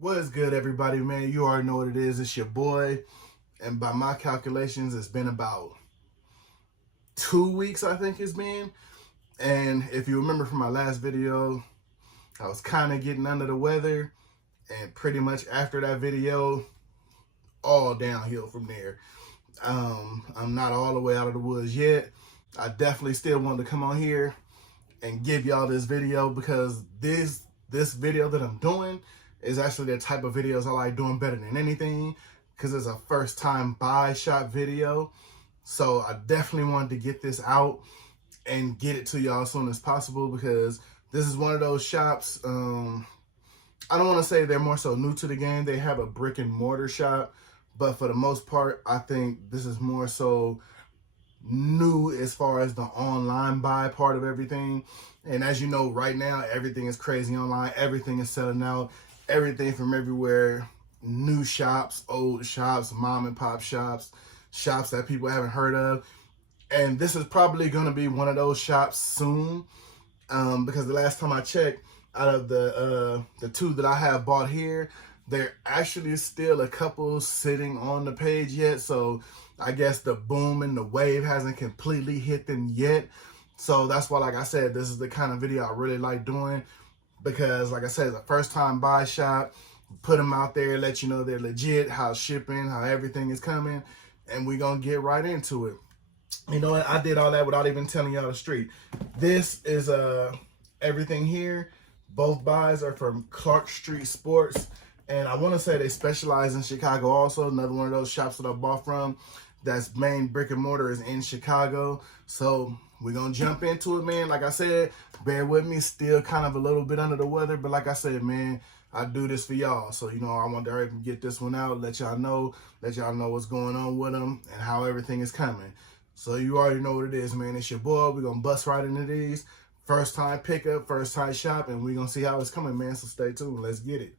What is good, everybody, man? You already know what it is. It's your boy. And by my calculations, it's been about 2 weeks, I think it's been. And if you remember from my last video, I was kind of getting under the weather. And pretty much after that video, all downhill from there. I'm not all the way out of the woods yet. I definitely still wanted to come on here and give y'all this video because this video that I'm doing is actually the type of videos I like doing better than anything because it's a first time buy shop video. So I definitely wanted to get this out and get it to y'all as soon as possible because this is one of those shops. I don't want to say they're more so new to the game. They have a brick and mortar shop, but for the most part, I think this is more so new as far as the online buy part of everything. And as you know, right now, everything is crazy online. Everything is selling out. Everything from everywhere. New shops, old shops, mom and pop shops, shops that people haven't heard of. And this is probably going to be one of those shops soon. Because the last time I checked, out of the two that I have bought here, there actually is still a couple sitting on the page yet. So I guess the boom and the wave hasn't completely hit them yet. So that's why, like I said, this is the kind of video I really like doing because, like I said, it's a first time buy shop. Put them out there, let you know they're legit, how shipping, how everything is coming, and we're going to get right into it. You know what? I did all that without even telling y'all the street. This is everything here. Both buys are from Clarkstreetsports. And I want to say they specialize in Chicago also. Another one of those shops that I bought from that's main brick and mortar is in Chicago. So we're going to jump into it, man. Like I said, bear with me. Still kind of a little bit under the weather. But like I said, man, I do this for y'all. So, you know, I want to get this one out, let y'all know what's going on with them and how everything is coming. So you already know what it is, man. It's your boy. We're going to bust right into these. First time pickup, first time shop, and we're going to see how it's coming, man. So stay tuned. Let's get it.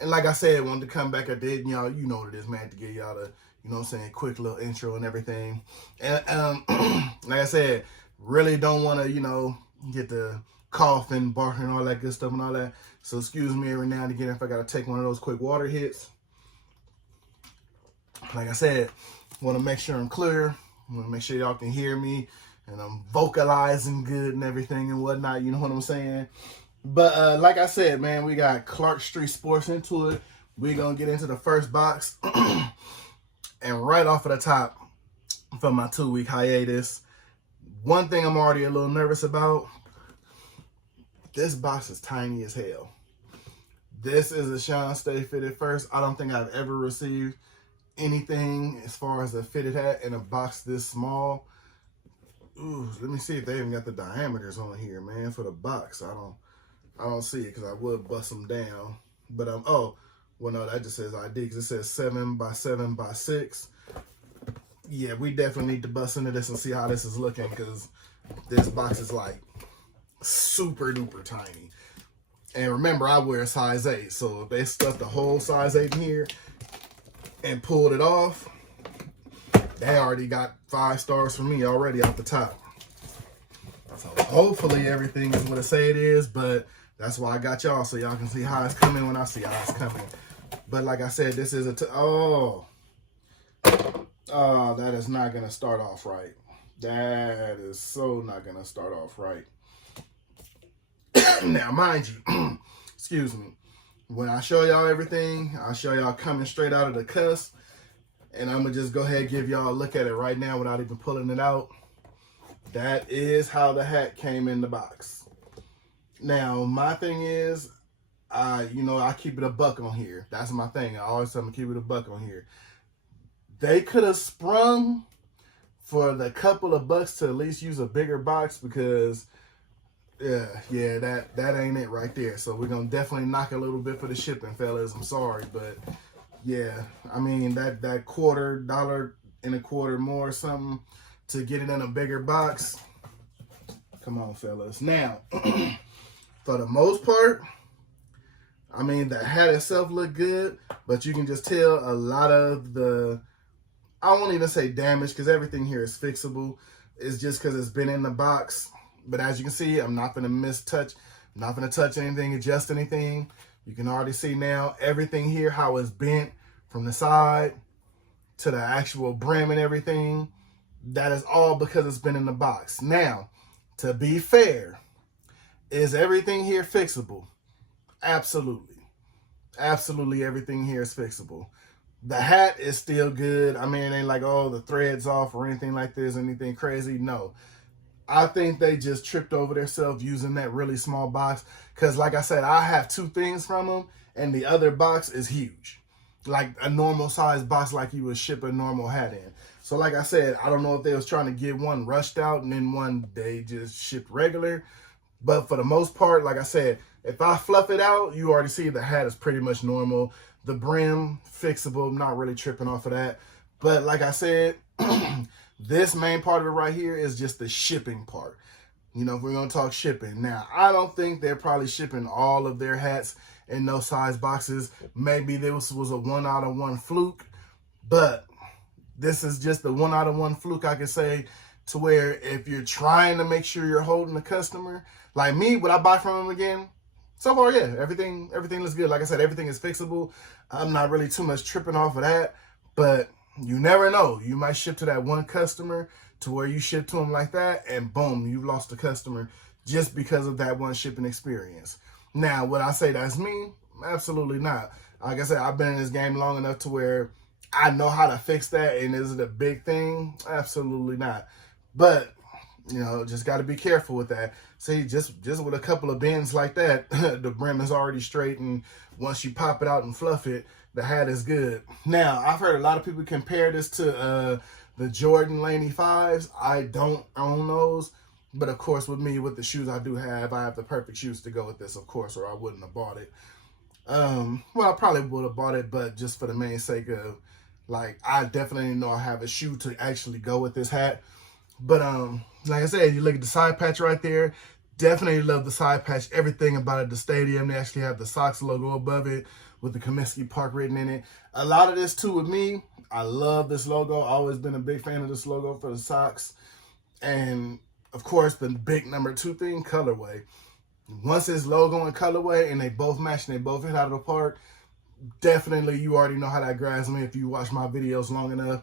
And like I said, wanted to come back. I did, y'all, you know what it is, man, to give y'all the, you know what I'm saying, quick little intro and everything. And like I said, really don't want to, you know, get the coughing, barking, all that good stuff and all that. So excuse me every now and again if I got to take one of those quick water hits. Like I said, want to make sure I'm clear. Want to make sure y'all can hear me. And I'm vocalizing good and everything and whatnot. You know what I'm saying? But like I said, man, we got Clarkstreetsports into it. We're going to get into the first box. And right off of the top, from my 2-week hiatus, one thing I'm already a little nervous about, this box is tiny as hell. This is a Shawn.Stay.Fitted first. I don't think I've ever received anything as far as a fitted hat in a box this small. Ooh, let me see if they even got the diameters on here, man, for the box. I don't see it because I would bust them down. But oh, well no, that just says ID because it says 7x7x6. Yeah, we definitely need to bust into this and see how this is looking because this box is like super duper tiny. And remember, I wear a size 8, so if they stuffed the whole size 8 in here and pulled it off, they already got 5 stars from me already off the top. So hopefully everything is what it say it is, but that's why I got y'all, so y'all can see how it's coming when I see how it's coming. But like I said, this is oh, that is not going to start off right. That is so not going to start off right. Now, mind you, excuse me, when I show y'all everything, I'll show y'all coming straight out of the cusp. And I'm going to just go ahead and give y'all a look at it right now without even pulling it out. That is how the hat came in the box. Now, my thing is, you know, I keep it a buck on here. That's my thing. I always tell them to keep it a buck on here. They could have sprung for the couple of bucks to at least use a bigger box because, yeah, that ain't it right there. So we're going to definitely knock a little bit for the shipping, fellas. I'm sorry, but yeah, I mean, that $1.25 more or something to get it in a bigger box. Come on, fellas. Now, for the most part, I mean, the hat itself looked good, but you can just tell a lot of the, I won't even say damage because everything here is fixable. It's just because it's been in the box. But as you can see, I'm not going to I'm not going to touch anything, adjust anything. You can already see now everything here, how it's bent from the side to the actual brim and everything. That is all because it's been in the box. Now, to be fair, is everything here fixable? Absolutely. Absolutely everything here is fixable. The hat is still good. I mean, it ain't like, oh, the thread's off or anything like this, anything crazy. No. I think they just tripped over themselves using that really small box. Because like I said, I have 2 things from them, and the other box is huge. Like a normal size box like you would ship a normal hat in. So like I said, I don't know if they was trying to get one rushed out and then one they just shipped regular. But for the most part, like I said, if I fluff it out, you already see the hat is pretty much normal. The brim, fixable, I'm not really tripping off of that. But like I said, this main part of it right here is just the shipping part. You know, if we're going to talk shipping. Now, I don't think they're probably shipping all of their hats in those size boxes. Maybe this was a 1 out of 1 fluke. But this is just the 1 out of 1 fluke, I can say, to where if you're trying to make sure you're holding the customer, like me, would I buy from them again? So far, yeah, everything looks good. Like I said, everything is fixable. I'm not really too much tripping off of that, but you never know. You might ship to that one customer to where you ship to them like that, and boom, you've lost the customer just because of that one shipping experience. Now, would I say that's me? Absolutely not. Like I said, I've been in this game long enough to where I know how to fix that, and is it a big thing? Absolutely not. But you know, just got to be careful with that. See, just with a couple of bends like that, the brim is already straight, and once you pop it out and fluff it, the hat is good. Now, I've heard a lot of people compare this to the Jordan Laney 5s. I don't own those, but of course, with me, with the shoes I do have, I have the perfect shoes to go with this, of course, or I wouldn't have bought it. Well, I probably would have bought it, but just for the main sake of, like, I definitely know I have a shoe to actually go with this hat. But like I said, you look at the side patch right there. Definitely love the side patch. Everything about it. The stadium, they actually have the Sox logo above it with the Comiskey Park written in it. A lot of this too with me. I love this logo. Always been a big fan of this logo for the Sox. And of course, the big number 2 thing, colorway. Once it's logo and colorway and they both match and they both hit out of the park, definitely you already know how that grabs me if you watch my videos long enough.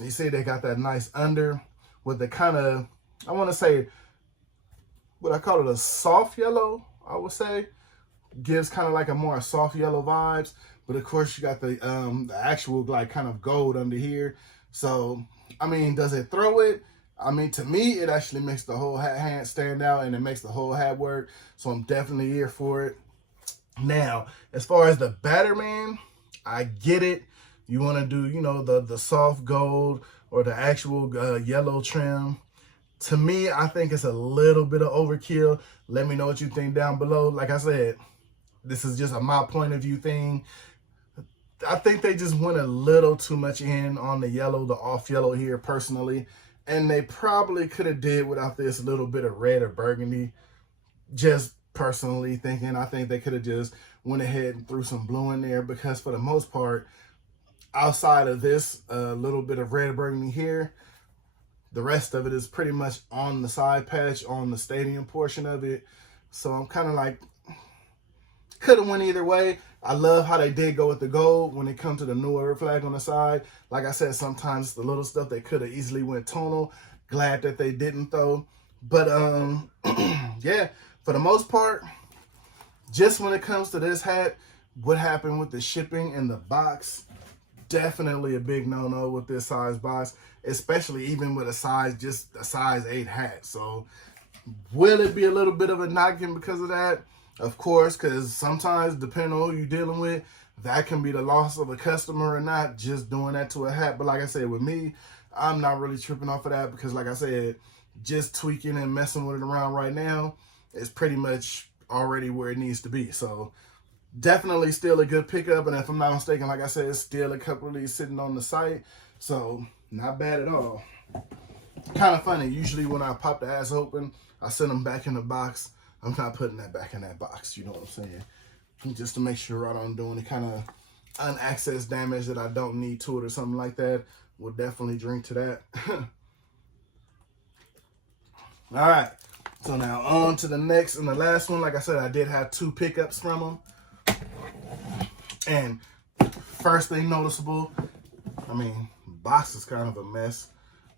You see they got that nice under with the kind of, I want to say, what I call it, a soft yellow, I would say. Gives kind of like a more soft yellow vibes. But of course you got the actual like kind of gold under here. So, I mean, does it throw it? I mean, to me, it actually makes the whole hat stand out and it makes the whole hat work. So I'm definitely here for it. Now, as far as the Batterman, I get it. You want to do, you know, the soft gold or the actual yellow trim. To me, I think it's a little bit of overkill. Let me know what you think down below. Like I said, this is just a my point of view thing. I think they just went a little too much in on the yellow, the off yellow here personally. And they probably could have did without this little bit of red or burgundy. Just personally thinking, I think they could have just went ahead and threw some blue in there, because for the most part, outside of this little bit of red burgundy here, the rest of it is pretty much on the side patch, on the stadium portion of it. So I'm kind of like, could have went either way. I love how they did go with the gold when it comes to the New Era flag on the side. Like I said, sometimes the little stuff they could have easily went tonal. Glad that they didn't though. But yeah, for the most part, just when it comes to this hat, what happened with the shipping and the box, definitely a big no-no with this size box, especially even with a size, just a size 8 hat. So will it be a little bit of a knocking because of that? Of course, because sometimes, depending on who you're dealing with, that can be the loss of a customer or not, just doing that to a hat. But like I said, with me, I'm not really tripping off of that, because like I said, just tweaking and messing with it around right now is pretty much already where it needs to be. So definitely still a good pickup. And if I'm not mistaken, like I said, it's still a couple of these sitting on the site. So not bad at all. Kind of funny. Usually when I pop the ass open, I send them back in the box. I'm not putting that back in that box. You know what I'm saying? just to make sure I don't do any kind of unaccessed damage that I don't need to it or something like that. We'll definitely drink to that. All right, so now on to the next and the last one. Like I said, I did have 2 pickups from them. And first thing noticeable, I mean, box is kind of a mess.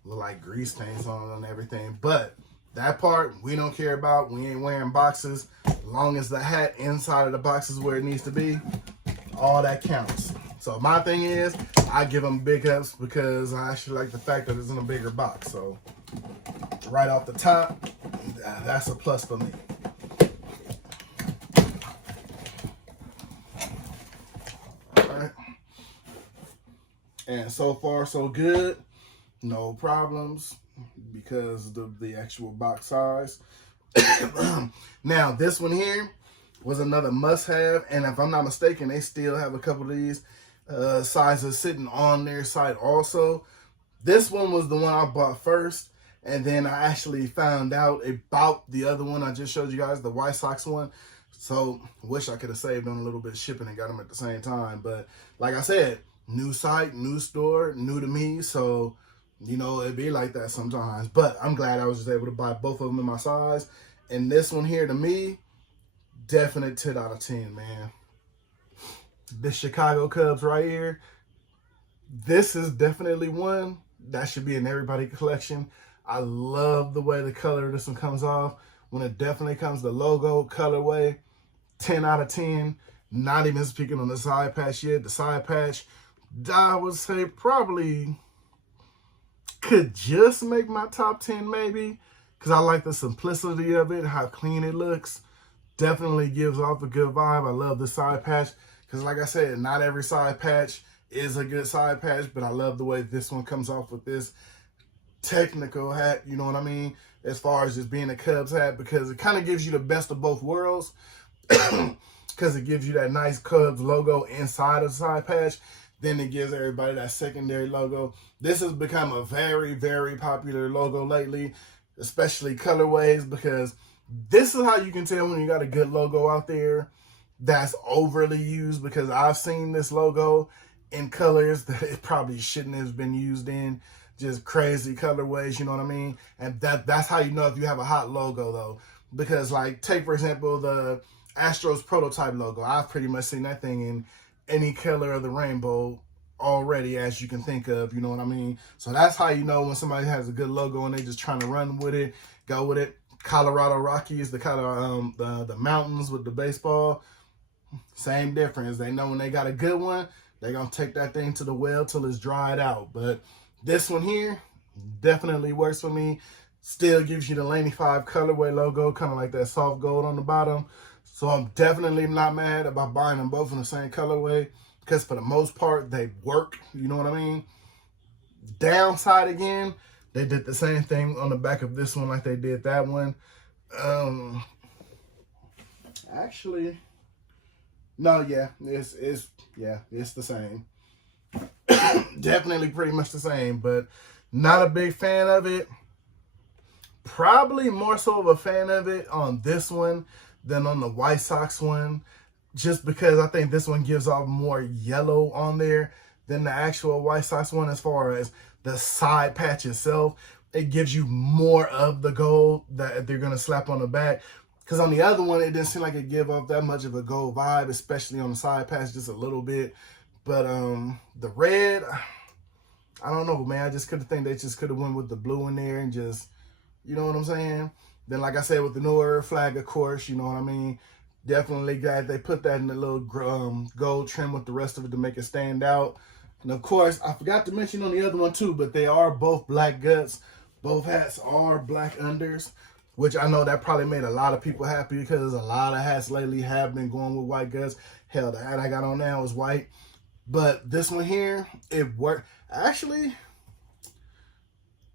Look like grease stains on it and everything. But that part, we don't care about. We ain't wearing boxes. As long as the hat inside of the box is where it needs to be, all that counts. So my thing is, I give them big ups because I actually like the fact that it's in a bigger box. So right off the top, that's a plus for me. All right. And so far, so good. No problems because of the actual box size. Now, this one here was another must-have. And if I'm not mistaken, they still have a couple of these sizes sitting on their site also. This one was the one I bought first. And then I actually found out about the other one I just showed you guys, the White Sox one. So, wish I could have saved on a little bit of shipping and got them at the same time. But like I said, new site, new store, new to me. So, you know, it'd be like that sometimes. But I'm glad I was just able to buy both of them in my size. And this one here, to me, definite 10 out of 10, man. This Chicago Cubs right here, this is definitely one that should be in everybody's collection. I love the way the color of this one comes off. When it definitely comes to logo, colorway, 10 out of 10. Not even speaking on the side patch yet. The side patch, I would say probably could just make my top 10 maybe. Because I like the simplicity of it, how clean it looks. Definitely gives off a good vibe. I love the side patch. Because like I said, not every side patch is a good side patch. But I love the way this one comes off with this technical hat, you know what I mean, as far as just being a Cubs hat, because it kind of gives you the best of both worlds, because it gives you that nice Cubs logo inside of the side patch, then it gives everybody that secondary logo. This has become a very, very popular logo lately, especially colorways, because this is how you can tell when you got a good logo out there that's overly used, because I've seen this logo in colors that it probably shouldn't have been used in. Just crazy colorways, you know what I mean? And that's how you know if you have a hot logo, though. Because, like, take, for example, the Astros prototype logo. I've pretty much seen that thing in any color of the rainbow already, as you can think of, you know what I mean? So that's how you know when somebody has a good logo and they just trying to run with it, go with it. Colorado Rockies, the color, the mountains with the baseball, same difference. They know when they got a good one, they're going to take that thing to the well till it's dried out. But this one here definitely works for me. Still gives you the Laney 5 colorway logo, kind of like that soft gold on the bottom. So I'm definitely not mad about buying them both in the same colorway, because for the most part, they work. You know what I mean? Downside again, they did the same thing on the back of this one like they did that one. Actually, no, yeah, it's the same. Definitely pretty much the same, but not a big fan of it. Probably more so of a fan of it on this one than on the White Sox one, just because I think this one gives off more yellow on there than the actual White Sox one. As far as the side patch itself, it gives you more of the gold that they're going to slap on the back. Because on the other one, it didn't seem like it gave off that much of a gold vibe, especially on the side patch, just a little bit. But the red, I don't know, man. I just could have think they just could have went with the blue in there and just, you know what I'm saying? Then, like I said, with the newer flag, of course, you know what I mean? Definitely glad they put that in the little gold trim with the rest of it to make it stand out. And, of course, I forgot to mention on the other one, too, but they are both black guts. Both hats are black unders, which I know that probably made a lot of people happy, because a lot of hats lately have been going with white guts. Hell, the hat I got on now is white. But this one here, it worked. Actually,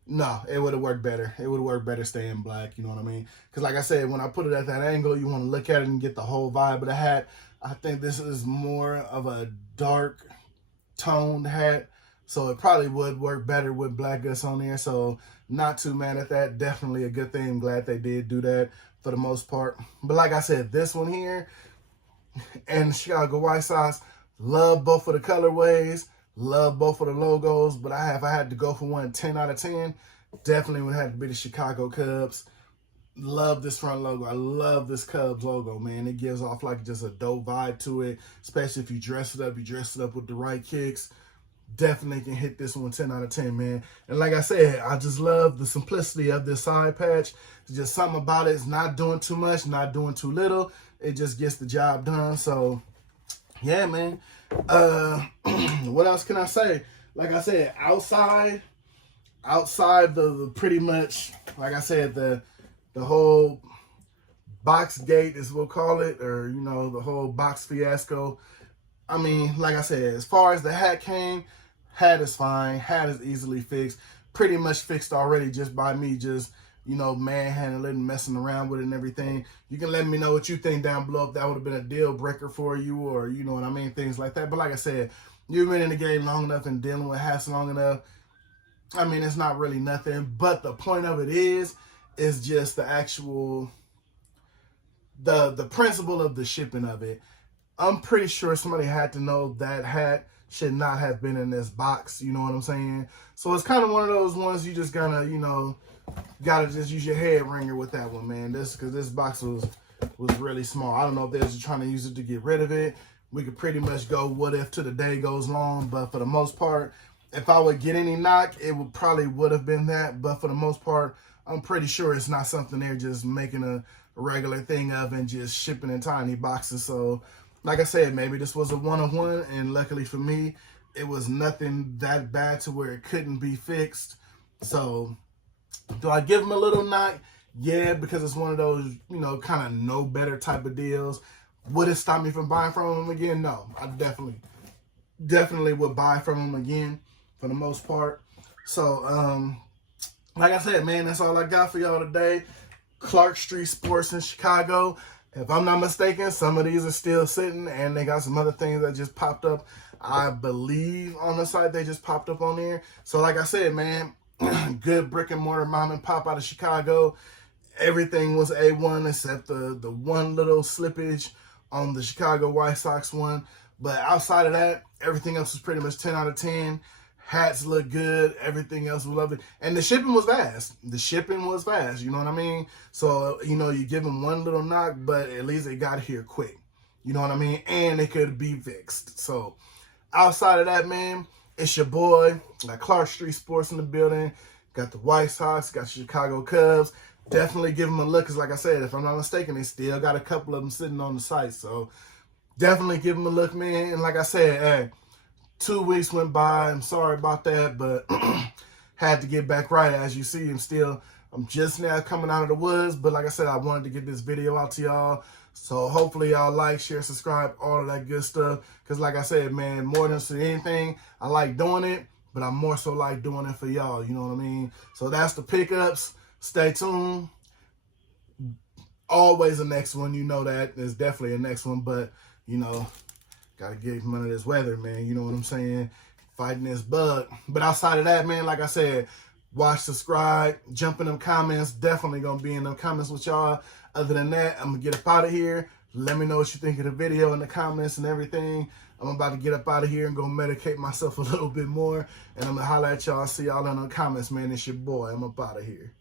no, it would have worked better. It would have worked better staying black, you know what I mean? Because like I said, when I put it at that angle, you want to look at it and get the whole vibe of the hat. I think this is more of a dark toned hat, so it probably would work better with black guts on there. So not too mad at that. Definitely a good thing. I'm glad they did do that for the most part. But like I said, this one here, and the Chicago White Sox. Love both of the colorways, love both of the logos, but if I had to go for one 10 out of 10, definitely would have to be the Chicago Cubs. Love this front logo. I love this Cubs logo, man. It gives off like just a dope vibe to it, especially if you dress it up with the right kicks. Definitely can hit this one 10 out of 10, man. And like I said, I just love the simplicity of this side patch. It's just something about it. It's not doing too much, not doing too little. It just gets the job done. So, yeah, man. What else can I say? Like I said, outside the pretty much, like I said, the whole box gate is we'll call it, or, you know, the whole box fiasco. I mean, like I said, as far as the hat came, hat is fine. Hat is easily fixed. Pretty much fixed already just by me just, you know, manhandling and messing around with it and everything. You can let me know what you think down below if that would have been a deal breaker for you, or, you know what I mean, things like that. But like I said, you've been in the game long enough and dealing with hats long enough. I mean, it's not really nothing. But the point of it is just the actual, the principle of the shipping of it. I'm pretty sure somebody had to know that hat should not have been in this box. You know what I'm saying? So it's kind of one of those ones you just gotta, you know, gotta just use your head wringer with that one, man. Because this box was really small. I don't know if they're just trying to use it to get rid of it. We could pretty much go what if till the day goes long. But for the most part, if I would get any knock, it would have been that. But for the most part, I'm pretty sure it's not something they're just making a regular thing of and just shipping in tiny boxes. So, like I said, maybe this was a one-on-one, and luckily for me, it was nothing that bad to where it couldn't be fixed. So, do I give them a little knock? Yeah, because it's one of those, you know, kind of no better type of deals. Would it stop me from buying from them again? No, I definitely would buy from them again for the most part. So, like I said, man, that's all I got for y'all today. Clark Street Sports in Chicago. If I'm not mistaken, some of these are still sitting, and they got some other things that just popped up, I believe, on the site. They just popped up on there. So like I said, man, good brick and mortar mom and pop out of Chicago. Everything was A1 except the one little slippage on the Chicago White Sox one. But outside of that, everything else was pretty much 10 out of 10. Hats look good. Everything else was lovely. And the shipping was fast. You know what I mean? So, you know, you give them one little knock, but at least it got here quick. You know what I mean? And it could be fixed. So, outside of that, man, it's your boy. Got Clark Street Sports in the building. Got the White Sox. Got the Chicago Cubs. Definitely give them a look. Because like I said, if I'm not mistaken, they still got a couple of them sitting on the site. So, definitely give them a look, man. And like I said, hey, 2 weeks went by. I'm sorry about that, but had to get back right. As you see, I'm just now coming out of the woods. But like I said, I wanted to get this video out to y'all. So hopefully y'all like, share, subscribe, all of that good stuff. Because like I said, man, more than anything, I like doing it, but I more so like doing it for y'all. You know what I mean? So that's the pickups. Stay tuned. Always a next one. You know that. There's definitely a next one, but, you know, got to get him under this weather, man. You know what I'm saying? Fighting this bug. But outside of that, man, like I said, watch, subscribe, jump in them comments. Definitely going to be in them comments with y'all. Other than that, I'm going to get up out of here. Let me know what you think of the video in the comments and everything. I'm about to get up out of here and go medicate myself a little bit more. And I'm going to holler at y'all. See y'all in the comments, man. It's your boy. I'm up out of here.